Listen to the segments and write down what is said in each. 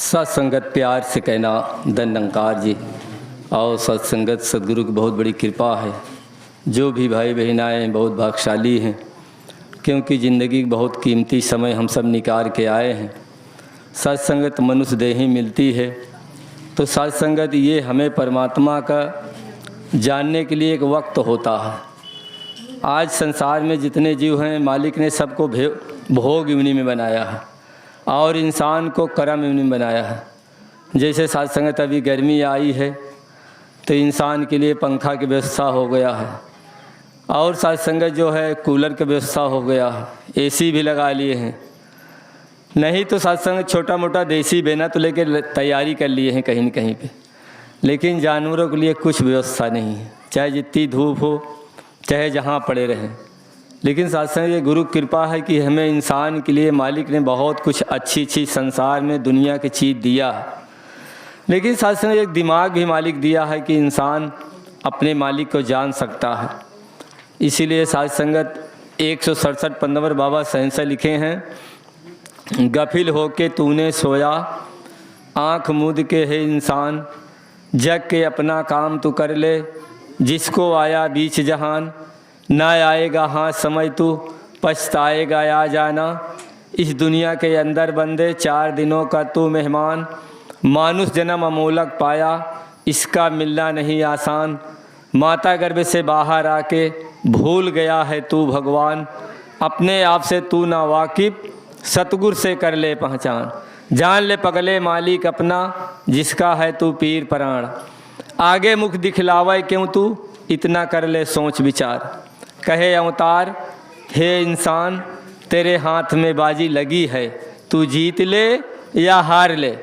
सत्संगत प्यार से कहना दंडंकार जी। और सत्संगत सदगुरु की बहुत बड़ी कृपा है। जो भी भाई बहनाएँ बहुत भाग्यशाली हैं, क्योंकि ज़िंदगी बहुत कीमती समय हम सब निकाल के आए हैं। सत्संगत मनुष्य देही मिलती है, तो सत्संगत ये हमें परमात्मा का जानने के लिए एक वक्त होता है। आज संसार में जितने जीव हैं, मालिक ने सबको भोग योनि में बनाया है और इंसान को कर्म योनि में बनाया है। जैसे सत्संगत अभी गर्मी आई है तो इंसान के लिए पंखा की व्यवस्था हो गया है, और सत्संगत जो है कूलर की व्यवस्था हो गया है, एसी भी लगा लिए हैं। नहीं तो सत्संग छोटा मोटा देसी बेना तो लेके तैयारी कर लिए हैं कहीं न कहीं पे, लेकिन जानवरों के लिए कुछ व्यवस्था नहीं है, चाहे जितनी धूप हो, चाहे जहाँ पड़े रहें। लेकिन सत्संग ये गुरु कृपा है कि हमें इंसान के लिए मालिक ने बहुत कुछ अच्छी अच्छी संसार में दुनिया की चीज़ दिया है। लेकिन सत्संग एक दिमाग भी मालिक दिया है कि इंसान अपने मालिक को जान सकता है। इसीलिए सत्संगत 167 पन्नवर बाबा सहनसा लिखे हैं, गफिल होके तूने सोया, आँख मूंद के है इंसान, जग के अपना काम तू कर ले, जिसको आया बीच जहान, ना आएगा हाँ समय तू पछताएगा आ जाना। इस दुनिया के अंदर बंदे 4 दिनों का तू मेहमान, मानुष जन्म अमोलक पाया, इसका मिलना नहीं आसान। माता गर्भ से बाहर आके भूल गया है तू भगवान, अपने आप से तू ना वाकिफ, सतगुर से कर ले पहचान। जान ले पगले मालिक अपना, जिसका है तू पीर प्राण। आगे मुख दिखलावे क्यों तू, इतना कर ले सोच विचार। कहे अवतार हे इंसान, तेरे हाथ में बाजी लगी है, तू जीत ले या हार ले।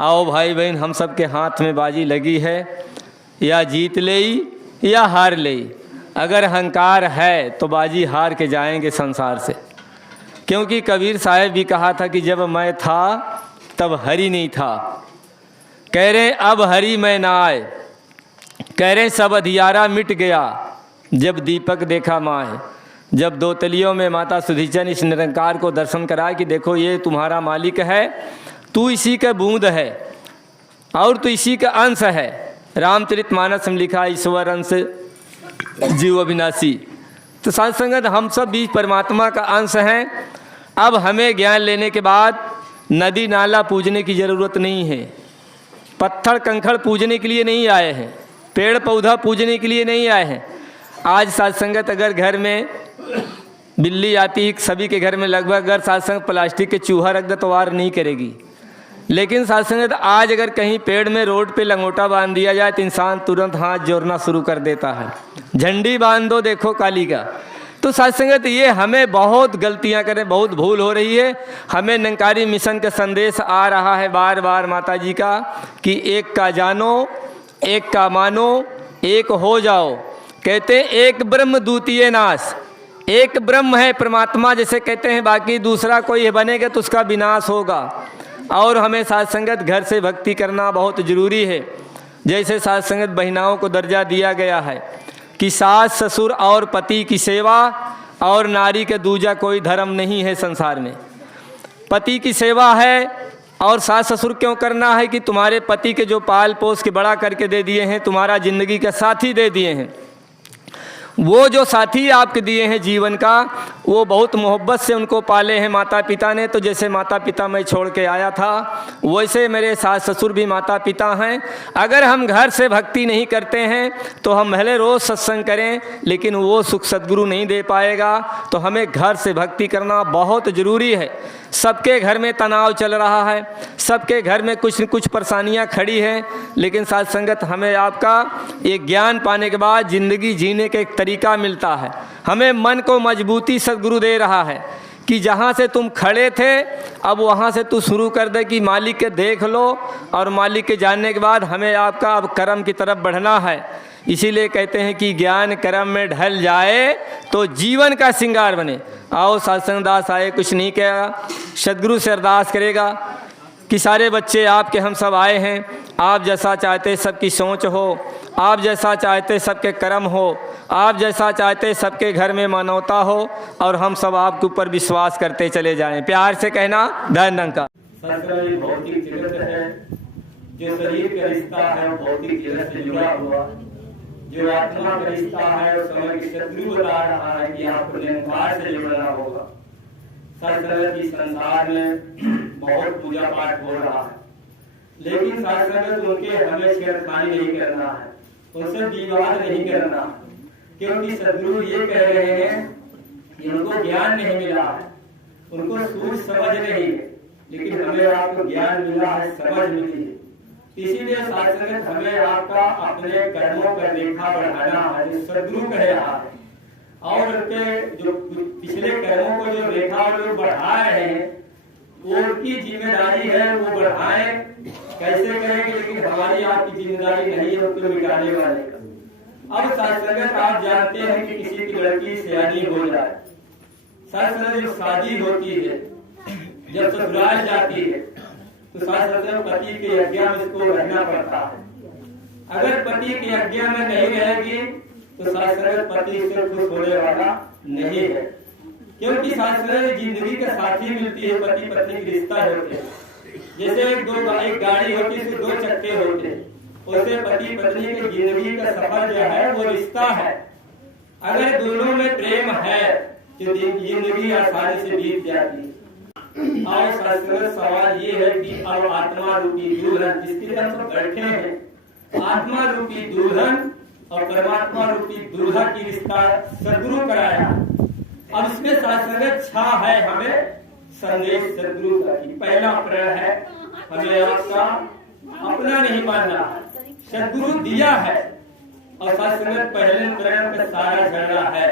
आओ भाई बहन, हम सब के हाथ में बाजी लगी है, या जीत ले या हार ले। अगर अहंकार है तो बाजी हार के जाएंगे संसार से। क्योंकि कबीर साहब भी कहा था कि जब मैं था तब हरि नहीं था, कह रहे अब हरि मैं ना आए, कह रहे सब अधियारा मिट गया, जब दीपक देखा माँ। जब 2 तलियों में माता सुधीचन इस निरंकार को दर्शन कराए कि देखो ये तुम्हारा मालिक है, तू इसी का बूंद है और तू इसी का अंश है। रामचरितमानस में लिखा ईश्वर अंश जीव अविनाशी। तो सत्संगत हम सब भी परमात्मा का अंश हैं। अब हमें ज्ञान लेने के बाद नदी नाला पूजने की ज़रूरत नहीं है, पत्थर कंकड़ पूजने के लिए नहीं आए हैं, पेड़ पौधा पूजने के लिए नहीं आए हैं। आज सत्संगत अगर घर में बिल्ली आती, सभी के घर में लगभग, अगर सत्संग प्लास्टिक के चूहा रख दे तो वार नहीं करेगी। लेकिन सत्संगत आज अगर कहीं पेड़ में रोड पे लंगोटा बांध दिया जाए तो इंसान तुरंत हाथ जोड़ना शुरू कर देता है। झंडी बांध दो देखो काली का। तो सत्संगत ये हमें बहुत गलतियां करें, बहुत भूल हो रही है। हमें निरंकारी मिशन का संदेश आ रहा है बार बार माता जी का कि एक का जानो, एक का मानो, एक हो जाओ। कहते हैं एक ब्रह्म द्वितीय नाश, एक ब्रह्म है परमात्मा जैसे कहते हैं, बाकी दूसरा कोई बनेगा तो उसका विनाश होगा। और हमें सत्संगत घर से भक्ति करना बहुत ज़रूरी है। जैसे सत्संगत बहनाओं को दर्जा दिया गया है कि सास ससुर और पति की सेवा, और नारी के दूजा कोई धर्म नहीं है संसार में। पति की सेवा है, और सास ससुर क्यों करना है कि तुम्हारे पति के जो पाल पोस के बड़ा करके दे दिए हैं, तुम्हारा ज़िंदगी का साथी दे दिए हैं, वो जो साथी आपके दिए हैं जीवन का, वो बहुत मोहब्बत से उनको पाले हैं माता पिता ने। तो जैसे माता पिता मैं छोड़ के आया था, वैसे मेरे सास ससुर भी माता पिता हैं। अगर हम घर से भक्ति नहीं करते हैं तो हम भले रोज़ सत्संग करें, लेकिन वो सुख सद्गुरु नहीं दे पाएगा। तो हमें घर से भक्ति करना बहुत ज़रूरी है। सबके घर में तनाव चल रहा है, सबके घर में कुछ न कुछ परेशानियां खड़ी हैं, लेकिन सत्संगत हमें आपका एक ज्ञान पाने के बाद ज़िंदगी जीने का एक तरीका मिलता है। हमें मन को मजबूती सद्गुरु दे रहा है कि जहाँ से तुम खड़े थे अब वहाँ से तू शुरू कर दे कि मालिक के देख लो, और मालिक के जानने के बाद हमें आपका अब कर्म की तरफ बढ़ना है। इसीलिए कहते हैं कि ज्ञान कर्म में ढल जाए तो जीवन का श्रृंगार बने। आओ सत्संग दास आए, कुछ नहीं कहेगा, सद्गुरु से अरदास करेगा कि सारे बच्चे आपके हम सब आए हैं, आप जैसा चाहते सबकी सोच हो, आप जैसा चाहते सबके कर्म हो, आप जैसा चाहते सबके घर में मानवता हो, और हम सब आपके ऊपर विश्वास करते चले जाएं। प्यार से कहना धन्यवाद। सत्संग भौतिक जगत है, जो शरीर का रिश्ता है वो भौतिक जगत से जुड़ा हुआ, जो आत्मा का रिश्ता है उस समय की शत्रु बता रहा है कि आपको निरंकार से जुड़ना होगा। सत्संग की संसार में बहुत पूजा पाठ हो रहा है, लेकिन सत्संग उनके हमें छेड़खानी नहीं करना है, उनसे विवाद नहीं करना, क्योंकि सदगुरु ये कह रहे हैं कि उनको ज्ञान नहीं मिला है, उनको सूझ समझ नहीं है, लेकिन हमें आपको ज्ञान मिला है, समझ मिली है। इसीलिए सत्संग हमें आपका अपने कर्मों का लेखा बढ़ाना है, जो सदगुरु कह रहा है, और उनके जो पिछले कर्मों को जो लेखा जो बढ़ा रहे हैं वो उनकी जिम्मेदारी है, वो बढ़ाएं, कैसे करेंगे, लेकिन हमारी आपकी जिम्मेदारी नहीं है उसको मिटाने वाले का। अब सत्संग आप जानते हैं कि किसी की लड़की सयानी हो जाए, सत्संग जब शादी होती है, जब ससुराल जाती है, तो सत्संग पति की आज्ञा में इसको रहना पड़ता है। अगर पति की आज्ञा में नहीं रहेगी तो सत्संग पति से खुश होने वाला नहीं है, क्योंकि सत्संग जिंदगी का साथी मिलती है, पति पत्नी के रिश्ता होते हैं। जैसे एक गाड़ी होती है, दो चक्के होते हैं, उससे पति पत्नी की जिंदगी का सफर जो है वो रिश्ता है। अगर दोनों में प्रेम है तो जिंदगी आसानी से बीत जाती है। और सत्संग सवाल ये है कि अब आत्मा रूपी दुल्हन जिसके हम बैठे हैं, आत्मा रूपी दुल्हन और परमात्मा रूपी दूल्हा की रिश्ता सदगुरु कराया। अब इसमें सत्संग छा है हमें संदेश सदगुरु का। पहला प्रण है हमें आपका अपना नहीं मानना, सदगुरु दिया है, और सत्संग पहले प्रण का सारा झगड़ा है,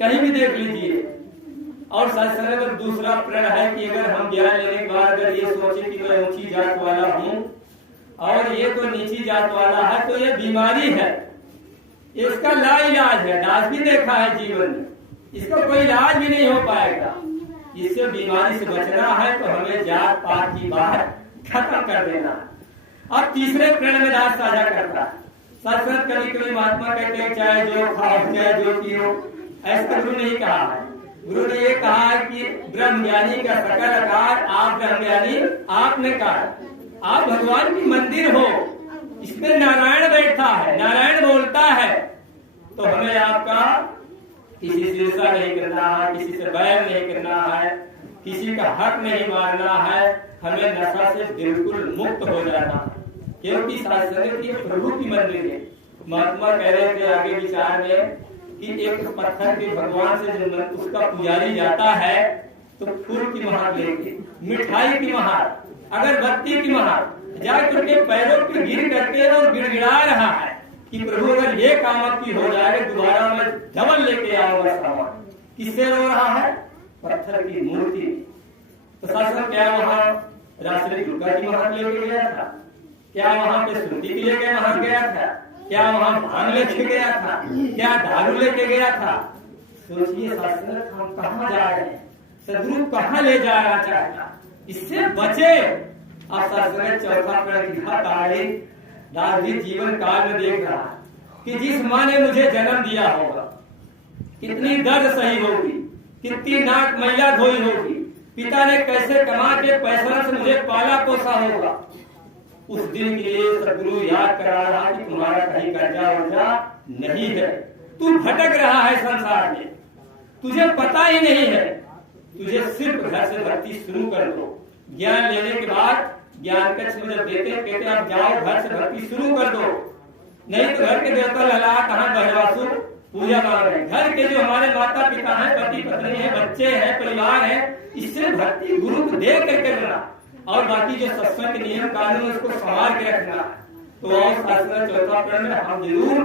कहीं भी देख लीजिए। और सत्संग का दूसरा प्रण है कि अगर हम ज्ञान लेने के बाद अगर ये सोचे कि मैं ऊंची जात वाला हूँ और ये तो नीची जात वाला है, तो ये बीमारी है, इसका ला इलाज है, इलाज भी देखा है जीवन में, इसका कोई इलाज भी नहीं हो पाएगा। इससे बीमारी से बचना है तो हमें जात पात की बात खत्म कर देना। अब तीसरे प्रण में दास साझा करता है। सत्संग कभी कभी महात्मा कहते हैं चाहे जो खाओ चाहे जो पियो, ऐसा गुरु नहीं कहा है। गुरु ने ये कहा है कि ब्रह्म ज्ञानी का सकल आकार आप ब्रह्म ज्ञानी आपने कहा, आप भगवान की मंदिर हो, इसमें नारायण बैठा है, नारायण बोलता है, तो हमें आपका किसी से ईर्ष्या नहीं करना है, किसी से बैर नहीं करना है, किसी का हक नहीं मारना है, हमें नशा से बिल्कुल मुक्त हो जाना है, क्योंकि सत्संग की प्रभु की मंदिर है। महात्मा कह रहे थे आगे विचार में कि एक पत्थर के भगवान से जब उसका पुजारी जाता है तो फूल की महार लेके, मिठाई की महार, अगरबत्ती की महार जाकर के पैरों पे गिर करके और गिड़गिड़ा रहा है कि प्रभु अगर ये काम आपकी हो जाए दोबारा मैं डबल लेके आऊंगा सामान। किससे रो रहा है? पत्थर की मूर्ति। तो सत्संग क्या वहाँ राष्ट्रीय दुर्गा की महार लेके गया था? क्या वहाँ पे श्रुति के लेके महार गया था? क्या वहाँ भांग लेके गया था? क्या दारू लेके गया था? सोचिए सत्संग हम कहाँ जा रहे हैं, सदगुरु कहाँ ले जाना चाहता, इससे बचे। अब सत्संग चौथा प्रण की तारीख दास भी जीवन काल में देख रहा है कि जिस माँ ने मुझे जन्म दिया होगा कितनी दर्द सही होगी, कितनी नाक मैला धोई होगी, पिता ने कैसे कमा के पैसा से मुझे पाला पोसा होगा। उस दिन के लिए सदगुरु याद करा रहा कि तुम्हारा कहीं कर्जा वर्जा नहीं है, तू भटक रहा है संसार में, तुझे पता ही नहीं है, तुझे सिर्फ घर से भक्ति शुरू कर दो। ज्ञान लेने के बाद ज्ञान कक्ष में जब देते कहते आप जाओ घर से भक्ति शुरू कर दो, नहीं तो घर के देवता लला कहाँ बहवासु पूजा मांग रहे हैं। घर के जो हमारे माता पिता हैं, पति पत्नी है, बच्चे हैं, परिवार है, इससे भक्ति गुरु को दे करके करना, और बाकी जो सत्संग के नियम कानून उसको संभाल के रखना। तो और सत्संग चौथा प्रण में हम जरूर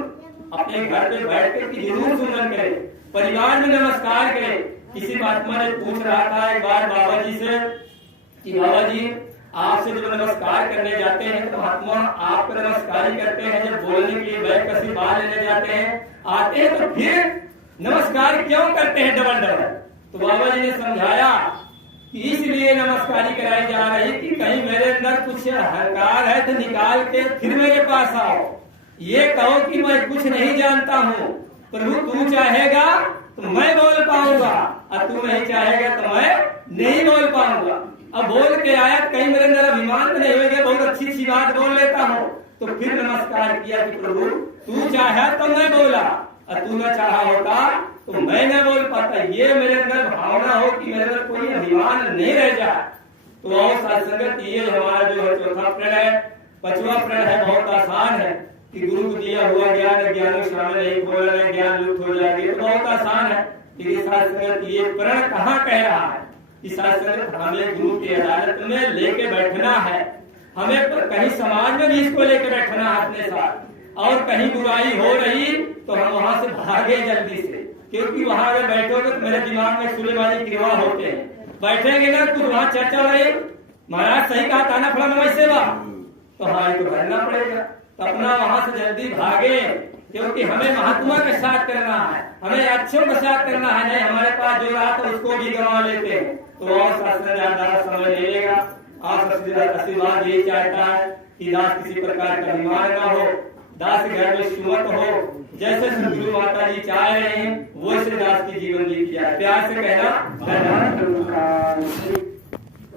अपने घर पे बैठ कर जरूर सुमरन करें, परिवार में नमस्कार करें। किसी महात्मा ने पूछ रहा था एक बार बाबा जी से कि बाबा जी आपसे जब नमस्कार करने जाते हैं तो महात्मा आपको नमस्कार ही करते हैं, जब बोलने के लिए बैठ कर बाल लेने जाते हैं आते हैं तो फिर नमस्कार क्यों करते हैं डबल डबल? तो बाबा जी ने समझाया कि इसलिए नमस्कारी कराई जा रही कि कहीं मेरे अंदर कुछ अहंकार है तो निकाल के फिर मेरे पास आओ, ये कहो कि मैं कुछ नहीं जानता हूँ, प्रभु तू चाहेगा तो मैं बोल पाऊंगा और तू नहीं चाहेगा तो मैं नहीं बोल पाऊंगा। अब बोल के आया कहीं मेरे अंदर अभिमान तो नहीं होगा, बहुत अच्छी अच्छी बात बोल लेता हूँ। तो फिर नमस्कार किया कि प्रभु तू चाहा तो मैं बोला, और तू न चाहा होता तो मैं न बोल पाता। ये मेरे अंदर भावना हो कि मेरे अंदर कोई अभिमान नहीं रह जाए। तो और सत्संगत ये हमारा जो है चौथा प्रण है। पांचवा प्रण है बहुत आसान है कि गुरु को दिया हुआ ज्ञान ज्ञान शामिल नहीं खोलना, ज्ञान लुप्त हो जाएगी, तो बहुत आसान है। लेकिन सत्संगत ये प्रण कहाँ कह रहा है कि सत्संगत हमें गुरु की अदालत में लेके बैठना है, हमें कहीं समाज में भी इसको लेके बैठना है अपने साथ। और कहीं बुराई हो रही तो हम वहां से भागे जल्दी से, क्योंकि वहां अगर बैठोगे तो मेरे दिमाग में सुलेमानी क्रिया होते हैं। बैठेंगे ना कुछ वहां चर्चा रहे, महाराज सही कहा था ना फलाना वैसे बा, तो हमारे को भरना पड़ेगा। तो अपना वहां से जल्दी भागे, क्योंकि हमें महात्मा के साथ करना है, हमें अच्छों के साथ करना है। नहीं हमारे पास जो रहा तो उसको भी गंवा लेते हैं, तो और शास्त्र ज्यादा समय ले लेगा। आप आशीर्वाद यही चाहता है कि दास किसी प्रकार का अभिमान न हो, दास के घर में सुमत हो। जैसे सदगुरु माता जी चाह रहे हैं वो से दास की जीवन जी किया। प्यार से कहना।